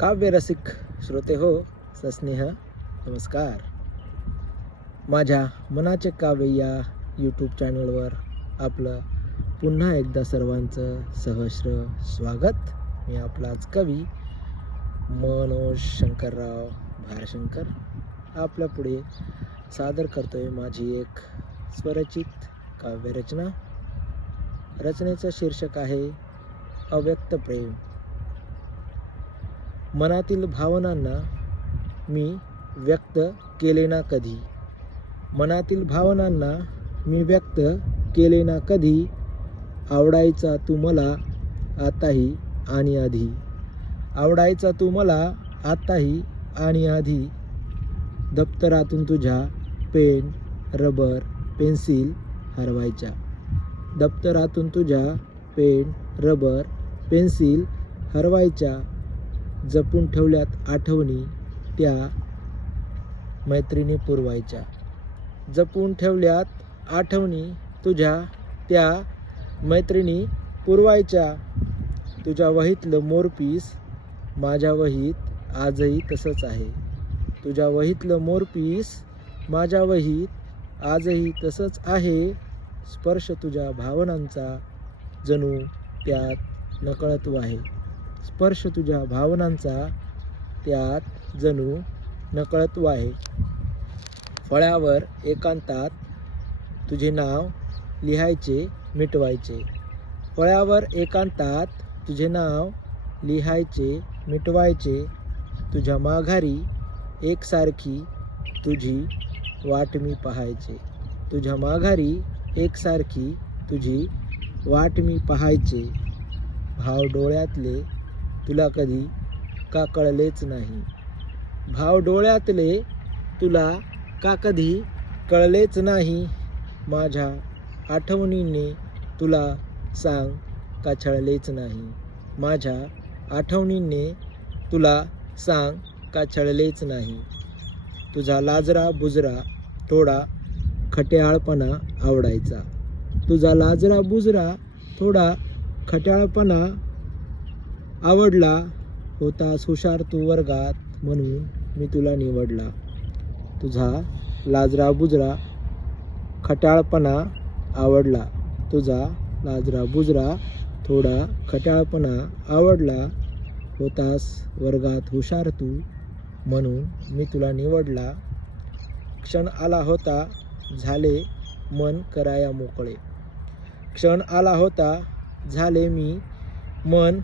काव्यरसिक श्रोते हो, सस्नेह नमस्कार. माझ्या मनाचे काव्य या यूट्यूब चॅनलवर आपलं पुन्हा एकदा सर्वांचं सहर्ष स्वागत. मी आपलाच कवी मनोज शंकरराव भारशंकर आपल्या पुढे सादर करतोय माझी एक स्वरचित काव्यरचना. रचनेचं शीर्षक आहे अव्यक्त प्रेम. मनातील भावनांना मी व्यक्त केले ना कधी. मनातील भावनांना मी व्यक्त केले ना कधी. आवडायचा तू मला आताही आणि आधी. आवडायचा तू मला आताही आणि आधी. दप्तरातून तुझ्या पेन रबर पेन्सिल हरवायच्या. दप्तरातून तुझ्या पेन रबर पेन्सिल हरवायच्या. जपून ठेवल्यात आठवणी त्या मैत्रिणी पुरवायच्या. जपून ठेवल्यात आठवणी तुझ्या त्या मैत्रिणी पुरवायच्या. तुझ्या वहीतलं मोरपीस माझ्या वहीत आजही तसंच आहे. तुझ्या वहीतलं मोरपीस माझ्या वहीत आजही तसंच आहे. स्पर्श तुझ्या भावनांचा जणू त्यात नकळत आहे. स्पर्श तुझ्या भावनांचा त्यात जणू नकळत आहे. फळ्यावर एकांतात तुझे नाव लिहायचे मिटवायचे. फळ्यावर एकांतात तुझे नाव लिहायचे मिटवायचे. तुझ्या माघारी एकसारखी तुझी वाट मी पाहायचे. तुझ्या माघारी एकसारखी तुझी वाट मी पाहायचे. भाव डोळ्यातले तुला कधी का कळलेच नाही. भाव डोळ्यातले तुला का कधी कळलेच नाही. माझ्या आठवणीने तुला सांग का छळलेच नाही. माझ्या आठवणीने तुला सांग का छळलेच नाही. तुझा लाजरा बुजरा थोडा खट्याळपणा आवडायचा. तुझा लाजरा बुजरा थोडा खट्याळपणा आवडला. होतास हुशार तू वर्गात म्हणून मी तुला निवडला. तुझा लाजरा बुजरा खट्याळपणा आवडला. तुझा लाजरा बुजरा थोडा खट्याळपणा आवडला. होतास वर्गात हुशार तू म्हणून मी तुला निवडला. क्षण आला होता झाले मन कराया मोकळे. क्षण आला होता झाले मी मन